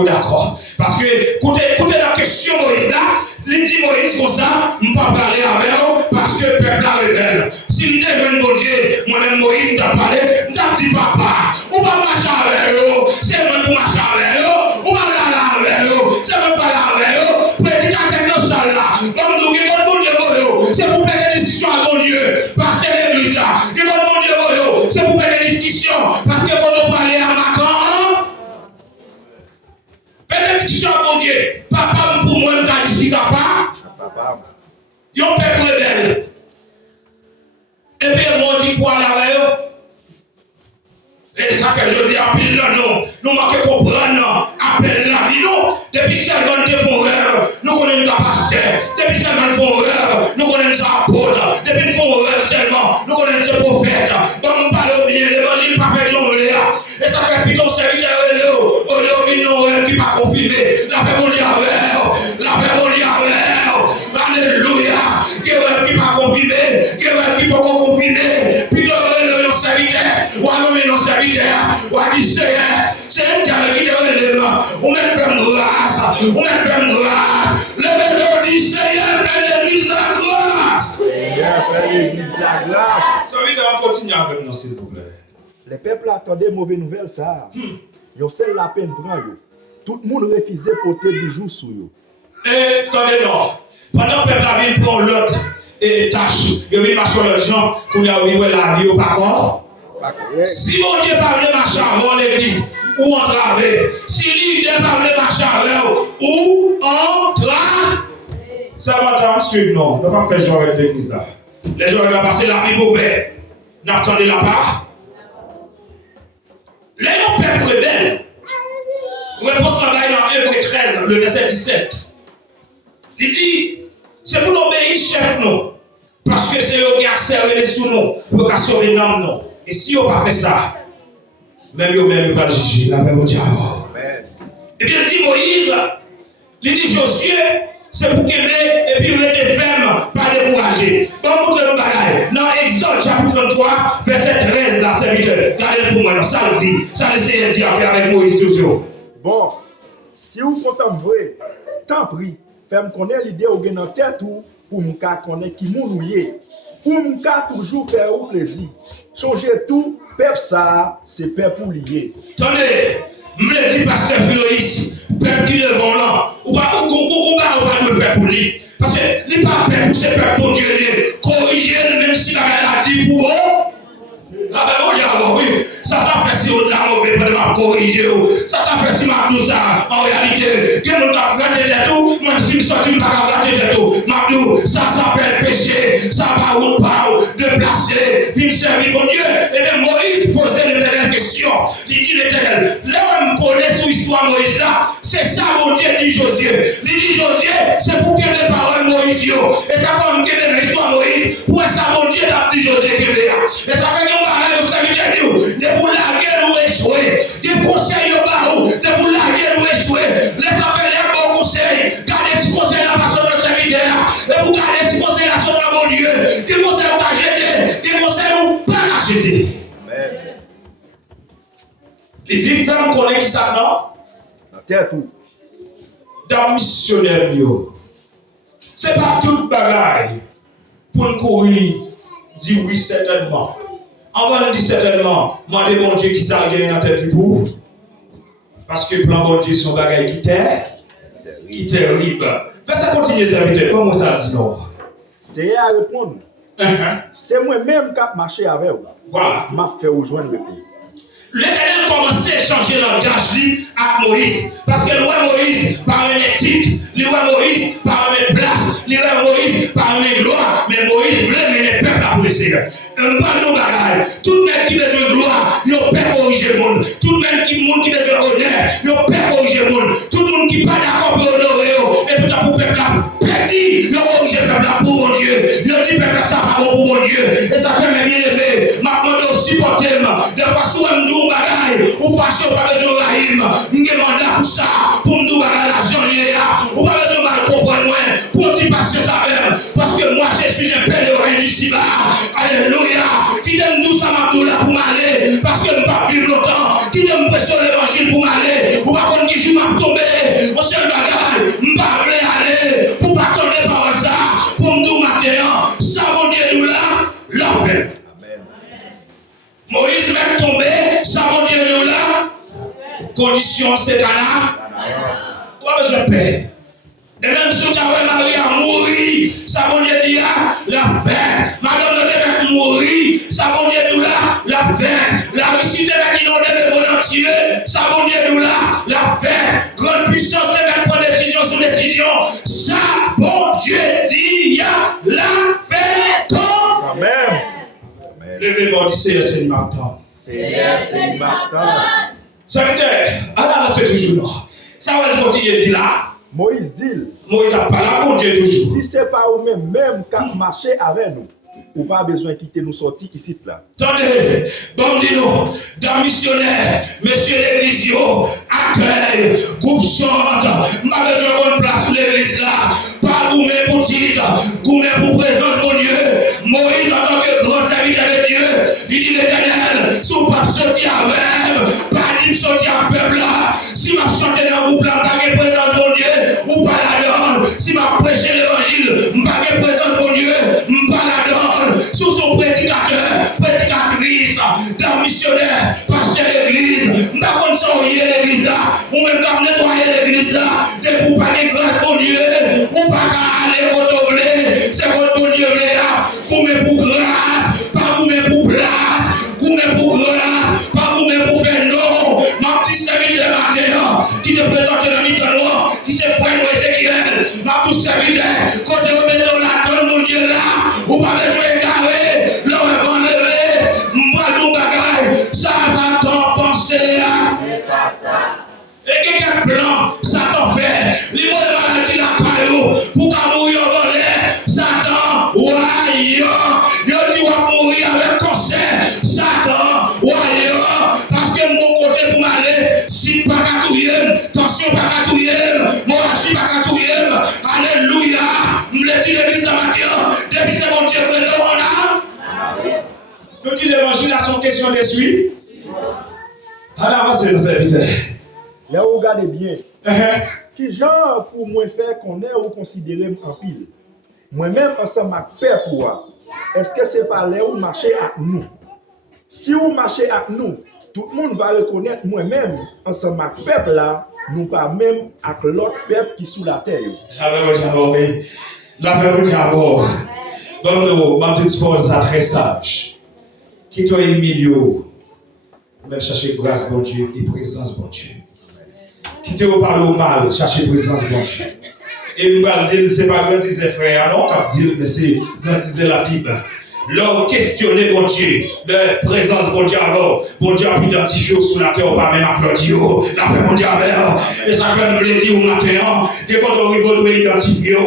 d'accord. Parce que écoutez la question Moïse là, il dit Moïse comme ça, je ne peux pas parler avec eux parce que le peuple est rebelle. Si nous devons mon Dieu, moi-même Moïse t'a parlé, t'a dit papa, on va marcher avec eux, c'est moi pour marcher avec eux, on va aller avec eux, c'est moi pas aller avec eux, pour dire qu'à quelque chose là, comme nous qui bon Dieu, c'est pour faire des discussions avec mon Dieu, parce que l'église là, qui bon Dieu, c'est pour faire des discussions, parce que quand on parle à Macron, faites des discussions avec mon Dieu, papa pour moi, je dis papa, yon peuple rebelle. Et puis, on dit pour aller avec eux. Et ça que je dis, appelle là, nous manquons comprendre, appelle la vie, non. Depuis seulement nous font rêve, nous connaissons la pasteur. Depuis seulement nous font rêve, nous connaissons apôtre. Depuis nous font rêve seulement, nous connaissons prophète. Comme parler au milieu de l'évangile, pas fait l'on là. Et ça fait plutôt serviteur au lieu de nous qui pas confirmé. La paix mondiale, la paix mondiale. Alléluia. Qui pas confirmé, qui pas confirmé. Plutôt le serviteur, ou à nommer nos serviteurs, ou à dire c'est un tel qui est on met comme grâce, on met comme grâce. Le dit Seigneur, fais l'église la grâce. Seigneur, fais l'église la grâce. Serviteur, on continue avec nous, s'il vous plaît. Les peuples attendaient mauvaise nouvelle ça. Yo seul la peine prend yo. Tout le monde refusait porter des jours sur yo. Et attendez non. Pendant que le peuple a vu pour l'autre tâche, il y a marcher sur les gens pour y avoir la vie au pas. Si mon Dieu parle de marcher avant l'église, ou entraver. Si l'idée parle de marcher avant, ou entraver. Ça va t'en suivre, non. On ne va pas faire genre avec l'église là. Les gens vont passer la vie ouverte. N'attendez la part. Les gens peuple rebelle. Réponse en dans Hébreux 13, le verset 17. Il dit, c'est pour nous obéir, chef, nous. Parce que c'est eux qui accélèrent les sous nous, pour qu'à sauver les noms, nous. Et si on n'a pas fait ça, même eux, même pas juger, la paix au diable. Et puis il dit Moïse, il dit Josué, c'est pour qu'aimer, et puis vous êtes ferme, pas découragé. Donc, montrez nos bagailles. Dans Exode chapitre 33, verset 13, la serviteur. Regardez pour moi, ça le dit. Ça le sait dire avec Moïse toujours. Bon, si vous contemplerez, tant pis, faites-moi connaître l'idée au gain dans tête pour me connaître qui m'oublier. Pour me toujours faire au plaisir. Changer tout, peuple ça, c'est peuple pour lier. Attendez, je me dis, pasteur Philoïs, peuple qui devant là, ou pas de faire pour lui. Parce que il n'est pas peuple pour ce peuple pour Dieu, corriger même si la a dit pour eux. La paix, oui, ça fait si on a mauvais, pas de ma corriger. Ça fait si m'a dit ça, en réalité, que nous avons raté de tout, même si nous sortons pas raté de tout. M'a ça s'appelle péché, ça va ou pas de placer, d'une servir mon Dieu. Et bien Moïse posait l'éternelle question. Il dit l'éternel, là où on connaît sous l'histoire Moïse là, c'est ça mon Dieu dit Josué. Il dit Josué, c'est pour que les paroles Moïse yo. Et ça va me quitter l'histoire Moïse, pour ça mon Dieu l'a dit Josué qui est là. Et ça fait qu'on va au serviteur de pour la guerre ou échouer. Des conseils au barreau, de pour la guerre ou échouer. Les appels les bons conseils. Gardez ce conseil là parce que le serviteur là. Et pour garder ce conseil là sur mon Dieu. Des conseils ou pas jeter, des conseils ou pas jeter. Amen. Les différents collègues qui savent non? Terre tout. Dans missionnaire, c'est pas toute bagaille pour nous courir, dire oui certainement. On va nous dire certainement, demandez mon Dieu qui s'en gagne dans tête du bout. Parce que plan bon Dieu, son bagaille qui terrible. Mais ça continue, serviteur. Comment ça dit non? C'est à répondre. C'est moi-même qui ai marché avec vous. Voilà. M'a fait rejoindre le pays. L'Éternel commençait à changer le langage avec Moïse. Parce que le roi Moïse, par une éthique, le roi Moïse, par une place, le roi Moïse, par une gloire. Mais Moïse voulait mener le peuple à blesser. Un panneau bagaille. Tout le monde qui a besoin de gloire, il peut corriger le monde. Tout le monde qui a besoin d'honneur, il peut corriger le monde. Tout le monde qui n'est pas d'accord pour honorer, et pourtant pour le peuple là, petit, il corrige le peuple là pour mon Dieu. Il dit le peuple ça pas bon pour mon Dieu. Et ça fait mes bien-aimés. Ma demande au supporter. De façon à me dire bagaille, ou fâché, ou pas besoin de rahim. Je demande pour ça, pour me dire bagaille l'argent lié là. Ou pas besoin de comprendre moi, pour dire parce que ça même. Parce que moi je suis un pèlerin du Siba. Alléluia. Qui t'aime tout ça m'a là pour m'aller. Parce que je ne peux pas vivre longtemps. Qui t'aime pression l'évangile pour m'aller. Ou pas contre qui je m'a tombé. Au seul bagaille, je ne peux pas aller. Pour pas tomber par ça. Pour me dire matin, ça mon Dieu nous là, la paix. Moïse va tomber, ça mon Dieu nous là. Condition c'est Cana. Quoi besoin de paix? Et même si vous avez Marie à mourir, ça mon Dieu dit la paix. Madame de mourir, ça mon Dieu nous là, la paix. La réussite est inondée de mon entier, ça mon Dieu nous là, la paix. Grande puissance est prendre décision sur décision. Ça mon Dieu dit la paix. Amen. Levez-moi du Seigneur Martin. Seigneur Martin. Serviteur, alors c'est toujours là. Ça va continuer de dire là. Moïse dit. Moïse a parlé pour Dieu toujours. Si ce n'est pas vous-même qui marchez avec nous, ou pas besoin de quitter nous sortir ici là. Attendez, bon dis-nous, dans missionnaire, monsieur l'église, accueil, groupe chante, m'a besoin de place sur l'église là, pas gourmet pour titre, gourmet pour présence mon Dieu. Moïse en tant que grand serviteur de Dieu, il dit l'éternel, si vous ne pas sortir avec, pas dit sortir à peuple là, si m'a chanté dans le groupe là, pas de présence mon Dieu, ou pas la donne, si m'a prêché l'évangile, pas de présence mon Dieu, pas la donne. Sous son prédicateur, prédicatrice, d'un missionnaire, pasteur d'église, pas comme ça, l'église là, ou même comme nettoyer l'église là, de pour pas de grâce pour Dieu, ou pas qu'à aller contrôler, c'est votre Dieu là, vous pour grâce, pas vous pour place, vous pour grâce, pas vous pour faire non, ma petite serviteur matin, qui te présente dans le noir, qui se pointe au Ézéchiel, ma petite serviteur, quand tu remets dans la tonne, mon Dieu là, ou pas besoin de carrer, l'homme va lever, moi tout bagaille, ça t'en pensé à. C'est pas ça. Et quel plan, Satan fait, les mots de maladie la caillou, pour qu'à mourir en l'air, Satan, ouais, yo dit on va mourir avec cancer, Satan, ouais, parce que mon côté pour m'aller, si pas qu'à tout tension pas qu'à tout morachie pas qu'à tout alléluia, me dit l'église à matin, depuis c'est mon Dieu présent, on a. Nous dit l'évangile à son question de suite. Alors, avancez nos serviteurs. Là, vous regardez bien. Qui genre pour moi faire qu'on est ou considérer en pile? Moi-même, ensemble avec père pour moi. Est-ce que c'est pas là où marcher avec nous? Si vous marchez avec nous, tout le monde va reconnaître moi-même, ensemble avec peuple là, nous pas même avec l'autre peuple qui est sous la terre. La peuple d'abord. Bon, ma petite espouse très sage. Qui toi Emilio, Même chercher grâce, bon Dieu, et présence, bon Dieu. Quittez au parler au mal, chercher présence, bon Dieu. Et nous allons dire, c'est pas grandir ses frères, non, on dire, mais c'est grandir la Bible. Leur questionner, bon Dieu, leur présence, bon Dieu, alors, bon Dieu a pu identifier sous la terre, pas même applaudir, la paix, bon Dieu, et ça fait nous le dire au matin, et quand on arrive, on doit identifier,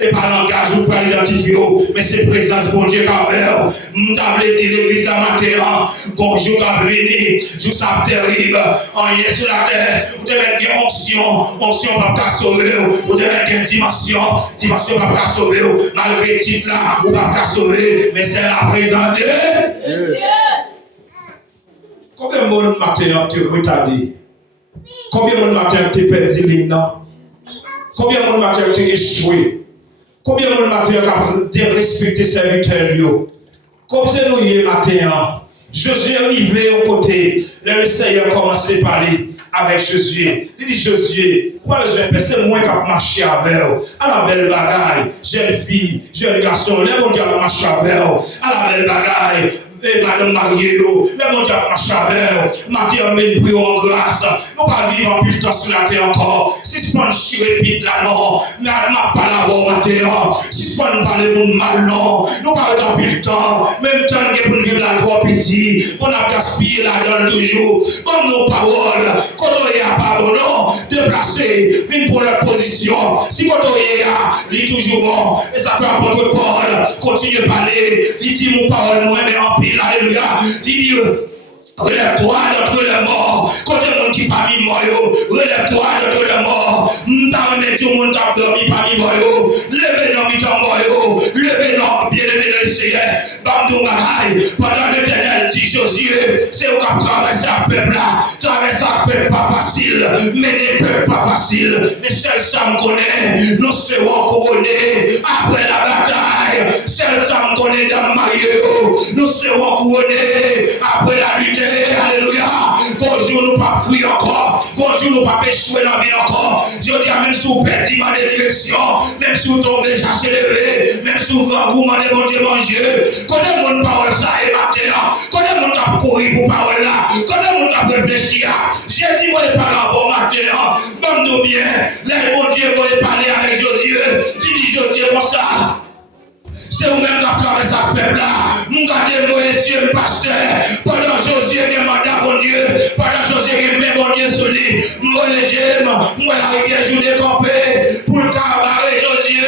et par langage, on peut pas l'identifier, mais c'est présence, bon Dieu, quand même, nous t'avons dit l'église à matin, quand je vais venir, je suis terrible, en y est sur la terre, vous devez mettre une onction, pas sauver, vous devez mettre une dimension, pas sauver, malgré le titre là, ou pas sauver, mais c'est la présence de Dieu. Combien de monde matin te retardé? Combien de monde matin te perdu l'hymne? Combien de monde matin te échoué? Combien de monde matin te respecté serviteur? Combien de nous matin? Josué est arrivé au côté, le Seigneur a commencé à parler avec Josué. Il dit Josué, pas besoin de personne moins qu'à marcher avec eux. À la belle bagaille, jeune fille, jeune garçon, les mon Dieu à marcher avec eux. À la belle bagaille. Et madame Mariello, le monde a marché avec Matin, mais nous en grâce. Nous pas vivre en plus de temps sur la terre encore. Si ce n'est pas chiré là, non. Mais ma pas la voix matin. Si ce n'est pas parler de mal, non. Nous pas dans plus de temps. Même temps que pour vivre la trop petit. On a gaspillé là-dedans toujours. Comme nos paroles. Quand on est à pas bon, non. Déplacer une pour leur position. Si quand on est à, il toujours bon. Et ça fait apôtre Paul. Continue à parler. Il dit mon parole, moi, mais en pile. Alléluia. Il dit, relève-toi d'entre les morts. Quand les gens qui parmi moi, relève-toi d'entre les morts. M't'a remis tout le monde qui a dormi parmi moi. Levez dans mi-temps moi. Levez dans bien-aimé dans le Seigneur. Bamdou Maraï. Pendant l'éternel dit Josué, c'est où qu'on traverse un peuple là. Traverser un peuple pas facile. Mener un peuple pas facile. Mais seul ça me connaît. Nous serons couronnés après la bataille. Seul ça me connaît dans Mario. Nous serons couronnés après la lutte. Alléluia. Bonjour, nous pas crier encore. Bonjour, nous pas échouer dans la vie encore. Je dis, même si vous perdez ma direction, même si vous tombez, cherchez les même si vous demandez mon Dieu, manger. Quand le monde parole ça et matin, quand le monde a couru pour parole là, quand le monde a réfléchi, Jésus va parler avant matin. Même nous bien, les mon Dieu va parler avec Josué. Il dit Josué comme ça. C'est vous-même qui traversez ce peuple-là. Nous gardons nos yeux, pasteur. Pendant Josué qui mandat, bon Dieu. Pendant Josué qui met bon Dieu sur lui. Moi, j'aime. Moi, la rivière, je vais camper. Pour le cabaret, Josué.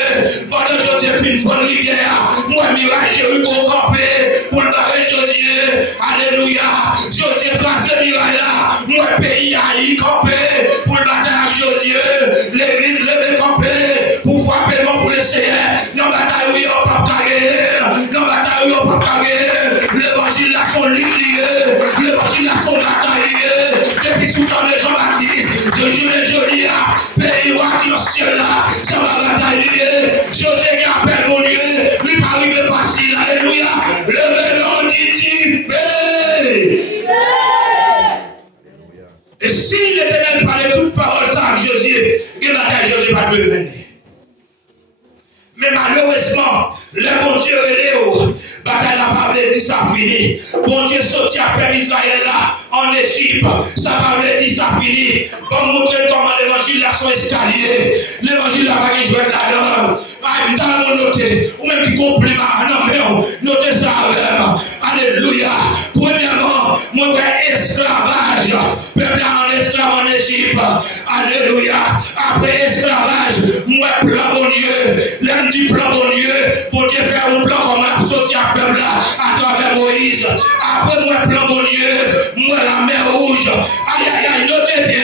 Pendant Josué fait une bonne rivière. Moi, mirage, j'ai eu qu'on camper. Pour le barrer, Josué. Alléluia. Josué, trace mirage là. Moi, pays, a y camper. Pour le bataille, Josué. L'église, levé camper. Pour frapper, pour le Seigneur. Non, bataille, oui, on va pas. Dans la bataille, on va pas gagner. L'évangile là sont liés. L'évangile là sont bataillés. Depuis sous temps de Jean-Baptiste, Jésus est joli. Pays roi qui est au ciel là, ça va batailler. José qui appelle mon Dieu, lui pas arrivé facile. Alléluia. Le vélo dit et si l'Éternel parlait toute parole ça à Josué, que bataille Josué va devenir. Mais malheureusement, le bon Dieu est Léo. Bataille n'a pas dit ça fini. Bon Dieu sorti après Israël là, en Égypte. Ça n'a pas dit ça fini. Pour montrer comment l'évangile là sont escaliers. L'évangile là va qui jouer là-dedans. Dans mon noté, ou même qui compliment. Non, mais notez ça même. Alléluia. Premièrement, moi, esclavage. Peuple en esclave en Égypte. Alléluia. Après esclavage, moi, plan bon Dieu. L'homme du plan bon Dieu. Pour Dieu faire un plan comme on a sorti à peuple là, à travers Moïse. Après, moi, plan bon Dieu. Moi, la mer rouge. Aïe, aïe, aïe, notez bien.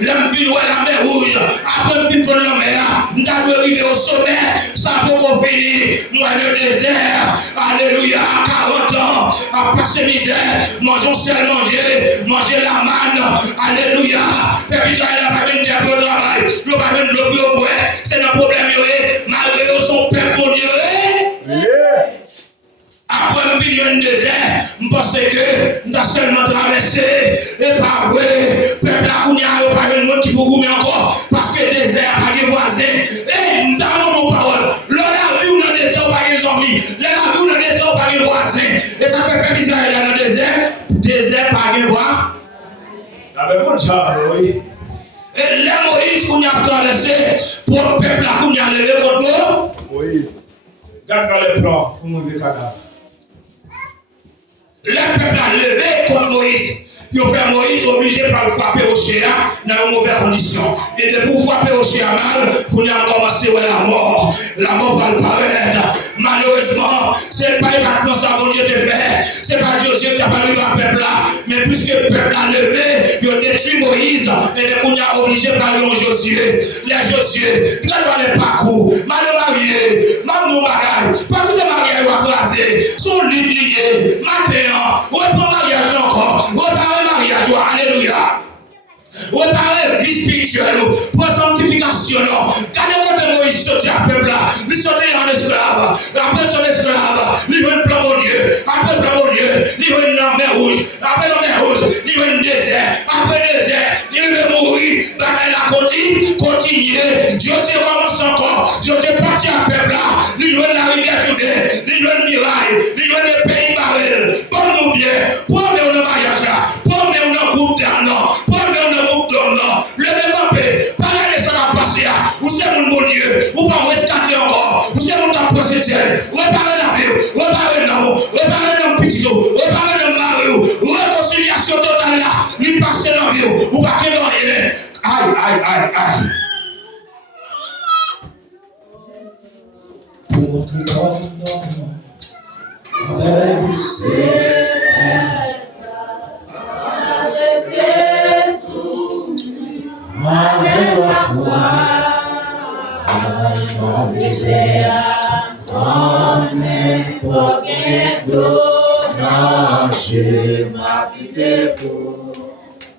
L'homme vit la mer rouge. Après, le film de la mer. Nous avons arrivé au sommet. Ça a beaucoup fini. Moi, le désert. Alléluia. À 40 ans. À passer misère. Mangeons seul manger la manne. Alléluia. Et puis, Israël n'a pas vu une terre de travail. Il n'a pas vu une bloc. C'est un problème. Malgré son peuple, mon Dieu. Après, nous venons un désert. Je pense que nous avons seulement traversé. Et pas vrai. Peuple, là, il n'y a pas de monde qui peut goumer encore. Parce que le désert n'a pas de voisins. Et nous avons nos paroles. L'on a vu dans le désert, pas de zombies. L'on a vu dans le désert, pas de voisins. Et ça fait peuple Israël dans le désert. Désert, pas de voisins. oui. Et les Moïse qu'on a traversé pour le peuple qu'on a levé contre Moïse. Regarde dans le plan pour nous cadavre. Le peuple a levé contre Moïse. Il a fait Moïse obligé par le frapper au Chéa dans une mauvaise condition. Et de pour frapper au Chéa mal, qu'on a commencé à la mort. La mort va le paraître. Malheureusement, ce n'est pas exactement ça que Dieu te fait. Ce n'est pas Josué qui a parlé dans le peuple là. Mais puisque le peuple a levé, il a détruit Moïse. Et de qu'on a obligé par le Josué. Les Josué, il a les parcours. Mal marié, mal nous bagaille. Pas tout de mariage ou croisé. Son lit lié. Matin, ou est pour mariage encore. Ou mariage, alléluia. Ou parlez vie spirituelle, pour sanctification. Quand Moïse sortit à peuple là, il sortait en esclave. Après son esclave, il veut un plan mon Dieu. Après le plan mon Dieu, il veut une mer rouge. Après la mer rouge, il veut un désert. Après le désert, il veut mourir. Dans la continuer. Josué commence encore. Josué partit à peuple là. Il veut la rivière Judée. Il veut le mirail. Il veut le pays barrel. Pour nous bien. Pour nous le mariage là. Pour nous le groupe d'argent. Pour nous le le développé, pas regarder ça dans le passé, ou c'est mon Dieu, ou pas rescatter encore, ou c'est mon temps procédure, ou réparer la vie, ou réparer l'amour, ou réparer l'homme petit, ou réparer l'homme mari, ou réconciliation totale là, lui passer dans la vie, ou pas qu'il rien. Aïe, aïe, aïe, aïe. Pour tout le monde, avec du avec la foi, dans n'importe quel nager ma vie pour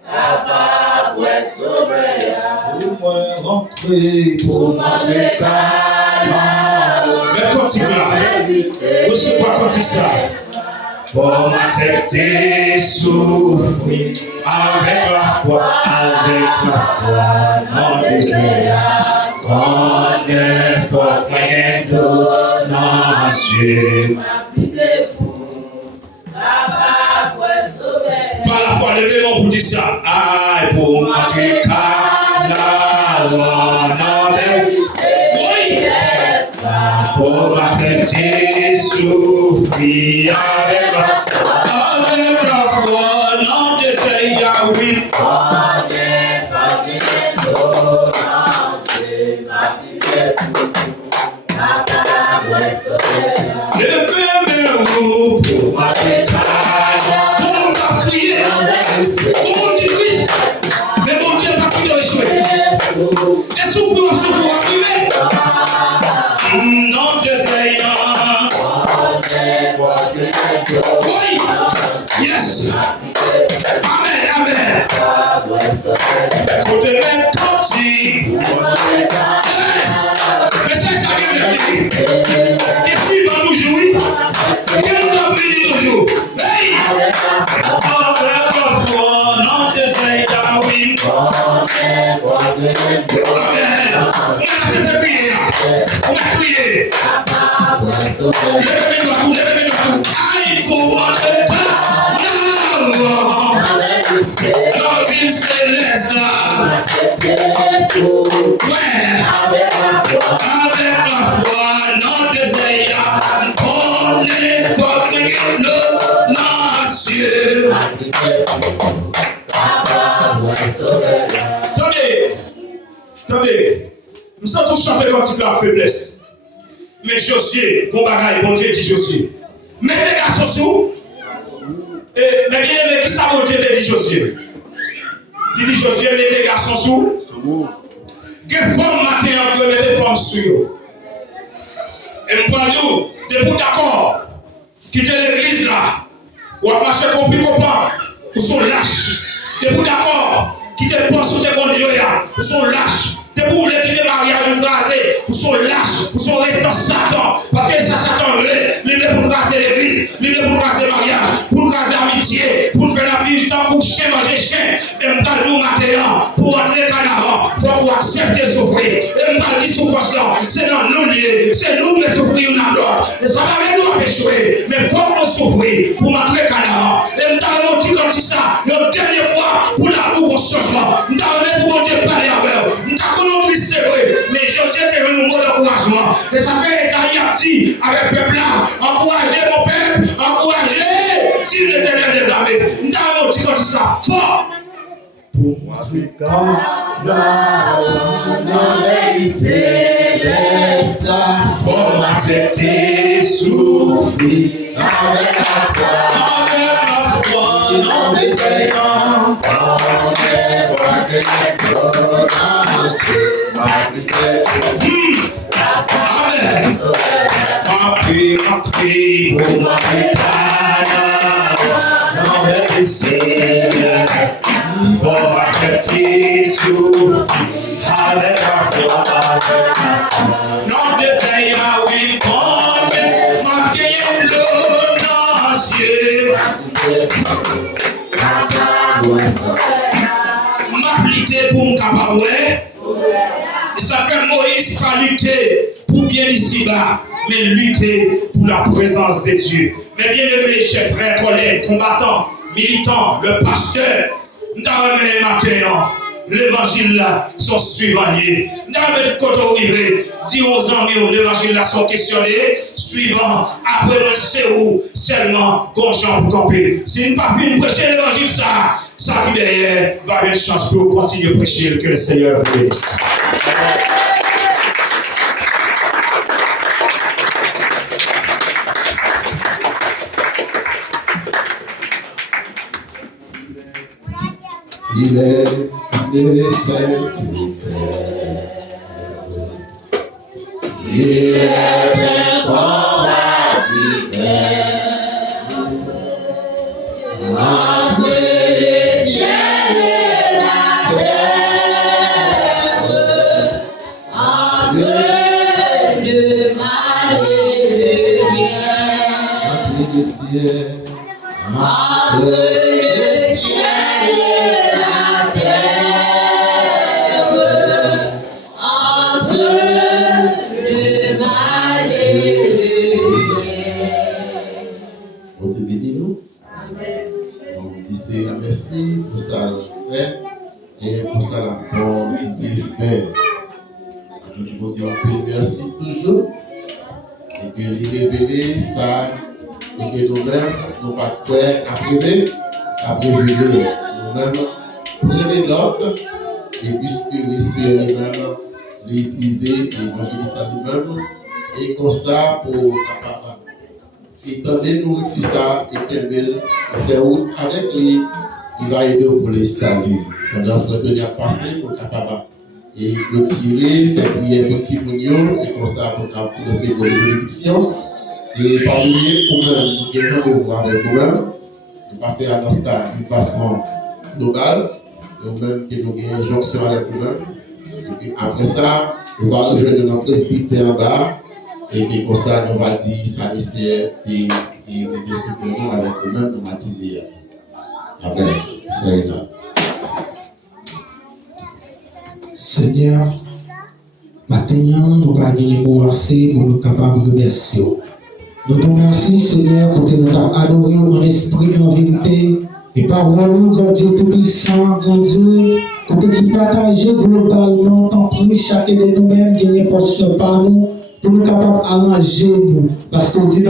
capable sauver pour moi rentrer pour m'entrer mais continue là. Vous savez pas quand ça. Pour m'accepter, souffrir avec la foi, non désert, quand n'importe moyen de nation. Par la foi, levez-moi pour dire ça. Aïe, pour m'entrer pour m'accepter, souffrir avec la foi, non désert, oui. Levez-moi pour m'accepter, tout le monde a crié, tout le monde dit Christ, mais mon Dieu n'a pas pu le échouer. Et souffrir, arriver. Non désayant. Oui. Yes. Amen. Amen. Côté même cantique. Mais ça arrive à l'église. Et puis il va toujours. Et nous avons fini toujours. Hey. Non désayant. Oui. Amen. On a cette prière. On a prié. Levez-moi tout. Aïe, pour m'entrer pas. L'organe céleste. Ouais. Avec la foi, non désayant. On est votre nation. Attendez. Nous sommes tous chanter comme tu la faiblesse. Mais Josué, bon bagaille, bon Dieu dit Josué. Mettez les garçons sous. Mais bien aimé, qui ça bon Dieu te dit Josué? Il dit Josué, mettez les garçons sous. Quelle forme matin on peut mettre les femmes sous? Et nous parlons de vous d'accord. Quittez l'église là. Ou à marcher compris comprendre. Ou sont lâches. De vous d'accord. Quittez le poste sous tes conduits. Ou sont lâches. De vous voulez quitter le mariage écrasé, vous sont lâches, vous sont restés Satan. Parce que ça, Satan, il est pour casser l'église, il est pour casser le mariage, pour casser l'amitié, pour faire la vie du temps pour chien manger chien. Et nous, maintenant, pour entrer cadavre, il faut accepter souffrir. Et nous, dit souffrance là, c'est dans nous liés, c'est nous qui souffrir une à l'autre. Et ça va même nous échouer, mais il faut que nous souffrir pour entrer cadavre. Et nous, dit comme ça, la dernière fois, pour la boue, changement. Nous avons pour mon Dieu parler avec eux. Nous avons Christ c'est vrai. Mais Josué fait un mot d'encouragement. Et ça fait Esaïe a dit avec le peuple là, encouragez mon peuple, encouragez, dit l'Éternel des armées. Nous avons dit comme ça, fort. Pour montrer comme dans les célestes, Faut m'accepter, souffrir avec la foi, non désespérant. Amen. M'appuyer pour ma dans les célestes. Faut m'accepter, souffrir avec la foi. Non désespérant, oui, bon, m'appuyer l'eau dans cieux. M'appliquer pour me capable. Et ça fait Moïse pas lutter pour bien ici-bas, mais lutter pour la présence de Dieu. Mais bien aimés, chers frères, collègues, combattants, militants, le pasteur, nous avons mené matin, l'évangile là, sont suivants. Nous avons dit côté arrivé, dit aux amis, l'évangile là sont questionnés, suivants, après le c'est où seulement Gonjan pour camper. Si nous ne pas pu prêcher l'évangile ça qui derrière va avoir une chance pour continuer à prêcher que le Seigneur vous bénisse. Il est nécessaire. Il est combatif. Entre le ciel et la terre, entre le mal et le bien, entre le ciel, entre le ciel et la terre, entre le mal et le bien. Bon Dieu bénit nous. On dit merci pour ça le fait et pour ça la quantité fait. Nous devons dire un peu merci toujours et que les révéler ça et que nous-mêmes nous pas prêts à priver, à prévenir nous-mêmes prenez l'autre et puisque laisser les-mêmes l'utiliser l'évangéliste à lui-même et comme ça pour capable étendez nourriture ça et Tembel faire route avec lui, il va aider pour les saluer. Pendant que vous à passer pour capable et clôturer, faire prier petit mounio et comme ça pour commencer pour les bénédictions. Et parmi vous-même, vous avez rendez-vous avec vous-même, vous pas faire un instant d'une façon globale, vous-même que nous avons une jonction avec vous-même. Et puis après ça, on va rejoindre notre presbytère en bas. Et puis comme ça, nous va dire ça dessert et mettre sur nous avec nous-mêmes, nous va dire. Amen. Seigneur, maintenant, nous va gagner pour assez pour nous capables de remercier. Nous te remercions, Seigneur, pour nous adorer en esprit et en vérité. Et parole, grand Dieu Tout-Puissant, grand Dieu, pour nous partager globalement, tant pis, chacun de nous-mêmes, gagner portion par nous. Pour nous capables d'arranger nous. Parce qu'on dit